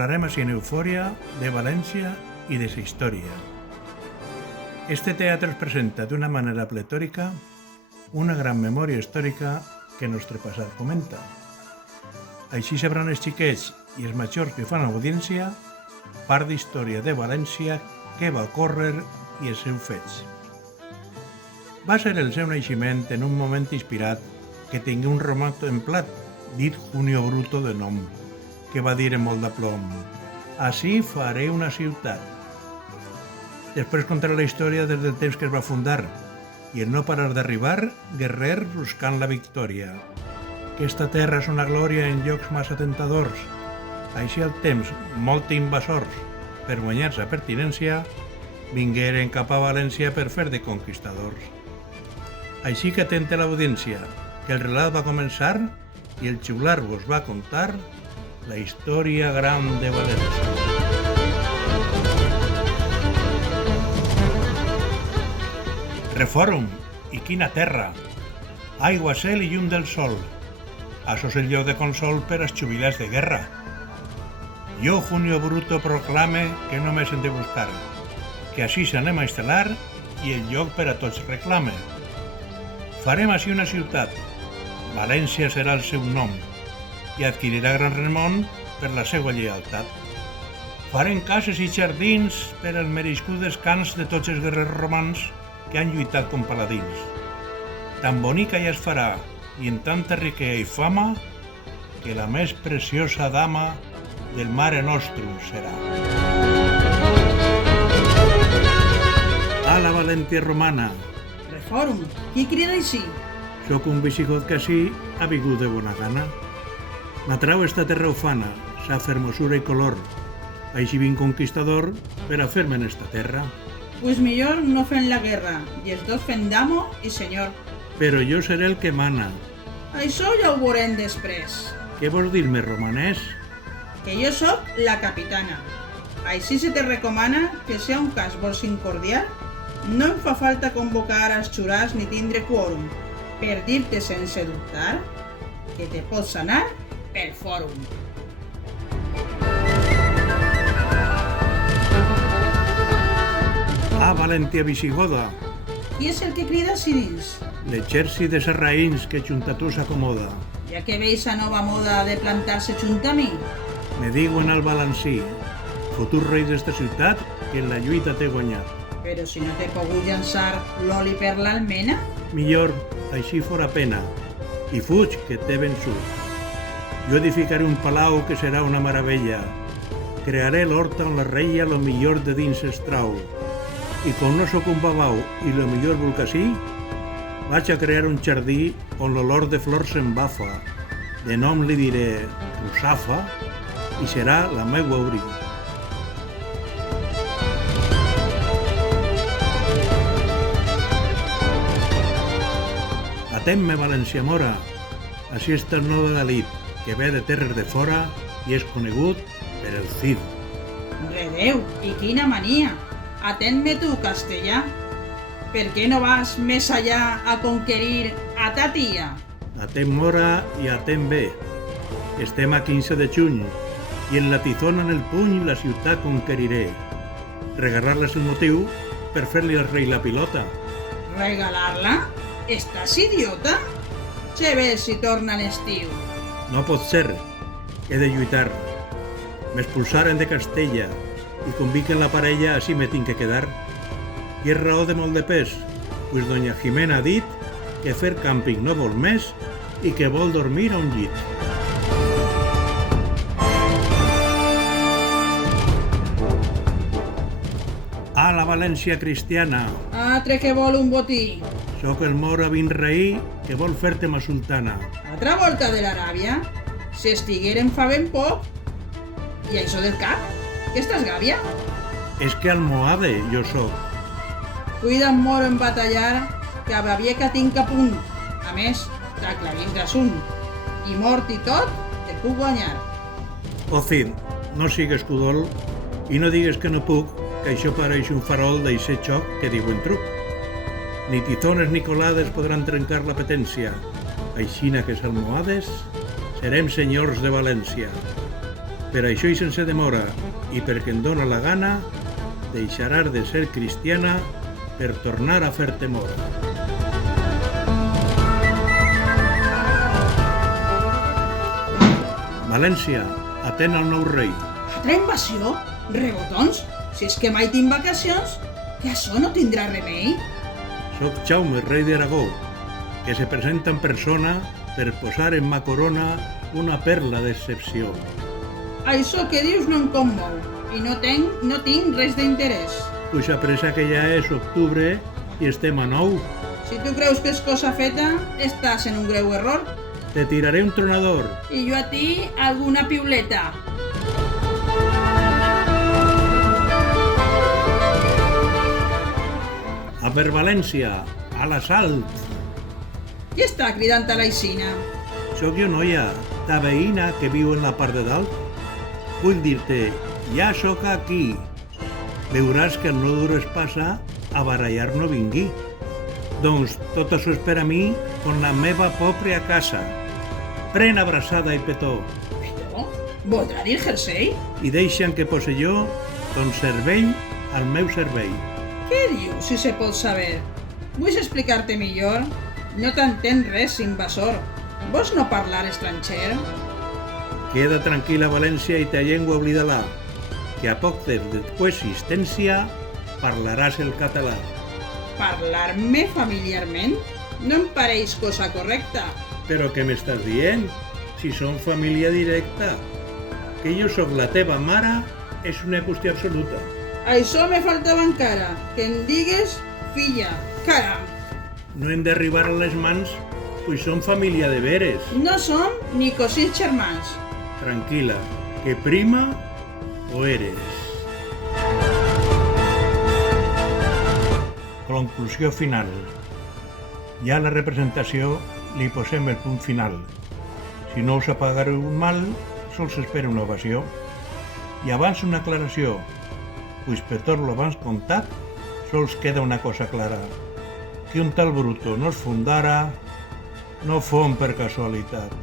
parlarem així en Eufòria de València i de sa història. Este teatre es presenta d'una manera pletòrica una gran memòria històrica que el nostre passat comenta. Així sabran els xiquets i els majors que fan audiència part d'història de València que va ocórrer i els seus fets. Va ser el seu naixement en un moment inspirat que tingué un romà templat dit Junio Bruto de nom, que va dir amb molt d'aplom: «Ací faré una ciutat». Després contaré la història des del temps que es va fundar i el no parar d'arribar guerrers buscant la victòria. Aquesta terra és una glòria en llocs massa tentadors. Així al temps, molts invasors, per guanyar-se pertinència, vingueren cap a València per fer de conquistadors. Així que atente l'audiència, que el relat va començar i el xiular vos va contar la història gran de València. Refòrum, i quina terra! Aigua, cel i llum del sol. Això és el lloc de consol per als jubilats de guerra. Jo, Junio Bruto, proclame que només hem de buscar, que així s'anem a instal·lar i el lloc per a tots reclame. Farem així una ciutat, València serà el seu nom, i adquirirà gran renom per la seva lleialtat. Farem cases i jardins per al merescut descans de tots els guerrers romans que han lluitat com paladins. Tan bonica ja es farà, i en tanta riquesa i fama, que la més preciosa dama del Mare Nostrum serà. A la València romana. Refòrum, qui crida així? Soc un visigot que així ha vingut de bona gana. M'atrau esta terra ufana, sa fermosura i color. Així vinc conquistador per a fer-me en esta terra. Pues millor no fent la guerra, i els dos fent d'amo i senyor. Però jo seré el que mana. Això ja ho veurem després. Què vols dir-me, romanès? Que jo sóc la capitana. Així se te recomana que si a un cas vols incordiar, no em fa falta convocar als xurars ni tindre quòrum, per dir-te sense dubtar que te pots anar pel fòrum. A València visigoda. Qui és el que crida així dins? L'exèrcit de serraïns que junta tu s'acomoda. Ja que veis a nova moda de plantar-se junt a mi? Me diuen al Valencí, futur rei d'esta ciutat, que en la lluita t'he guanyat. Però si no t'he pogut llançar l'oli per l'almena? Millor, així fora pena, i fuig que t'he vençut. Jo edificaré un palau que serà una meravella. Crearé l'horta on la reia lo millor de dins es trau. I com no sóc un babau i lo millor volcasí, vaig a crear un jardí on l'olor de flors s'embafa. De nom li diré Rusafa i serà la meua abric. Atem-me, València mora, així està el nou de Dalit, que ve de terres de fora i és conegut per el Cid. Redeu, i quina mania! Atén-me tu, castellà. Per què no vas més allà a conquerir a ta tia? Atem mora i atem bé. Estem a 15 de juny i en la tizona en el puny la ciutat conqueriré. Regalar-la és el motiu per fer-li al rei la pilota. Regalar-la? Estàs idiota? Ja ves si torna en estiu. No pot ser. He de lluitar. M'expulsaren de Castella i com vinc en la parella així me tinc que quedar. I és raó de molt de pes, pues doña Jimena ha dit que fer càmping no vol més i que vol dormir a un llit. A la València cristiana. Altre que vol un botí. Soc el moro vinraí que vol fer-te ma sultana. Altra volta de l'Aràbia? Si estigueren fa ben poc. I això del cap? Que estàs gàbia? És que almohade jo soc. Cuida't moro en batallar, que a Babieca tinc a punt. A més, t'aclarís d'assunt. I mort i tot, te puc guanyar. Oh Cid, no sigues cudol i no digues que no puc, que això pareix un farol d'eixe xoc que diuen truc. Ni tizones ni colades podran trencar la petència. Aixina que els almohades serem senyors de València. Per això i sense demora, i perquè em dóna la gana, deixaràs de ser cristiana per tornar a fer-te mora. València, atén al nou rei. Altra invasió? Rebotons? Si és que mai tinc vacacions, que això no tindrà remei. Soc Jaume, rei d'Aragó, que se presenta en persona per posar en ma corona una perla d'excepció. Això que dius no em commou, i no tinc res d'interès. Puixa pressa que ja és octubre i estem a 9. Si tu creus que és cosa feta, estàs en un greu error. Te tiraré un tronador. I jo a ti alguna piuleta. A per València, a l'assalt. Qui està cridant a l'aixina? Soc jo, noia, ta veïna que viu en la part de dalt. Vull dir-te, ja sóc aquí. Veuràs que el no dures passa a barallar no vingui. Doncs tot això és per a mi con la meva pròpia casa. Pren abraçada i petó. Petó? Voldrà dir jersei? I deixa'm que pose jo ton cervell al meu servei. Què dius, si se pot saber? Vull explicar-te millor? No t'entén res, invasor. Vols no parlar estranger? Queda tranquil·la, València, i ta llengua oblida-la, que a poc temps de coexistència parlaràs el català. Parlar-me familiarment? No em pareix cosa correcta. Però què m'estàs dient? Si som família directa. Que jo sóc la teva mare és una qüestió absoluta. Això me faltava encara, que em digues filla. Caram! No hem d'arribar a les mans, pues som família de veres. No som ni cosins germans. Tranquil·la, que prima o eres. Conclusió final. Ja a la representació li posem el punt final. Si no us apagareu mal, sols espera una ovació. I abans una aclaració, pues per tot l'abans contat, sols queda una cosa clara, que un tal Bruto no es fundara, no fon per casualitat.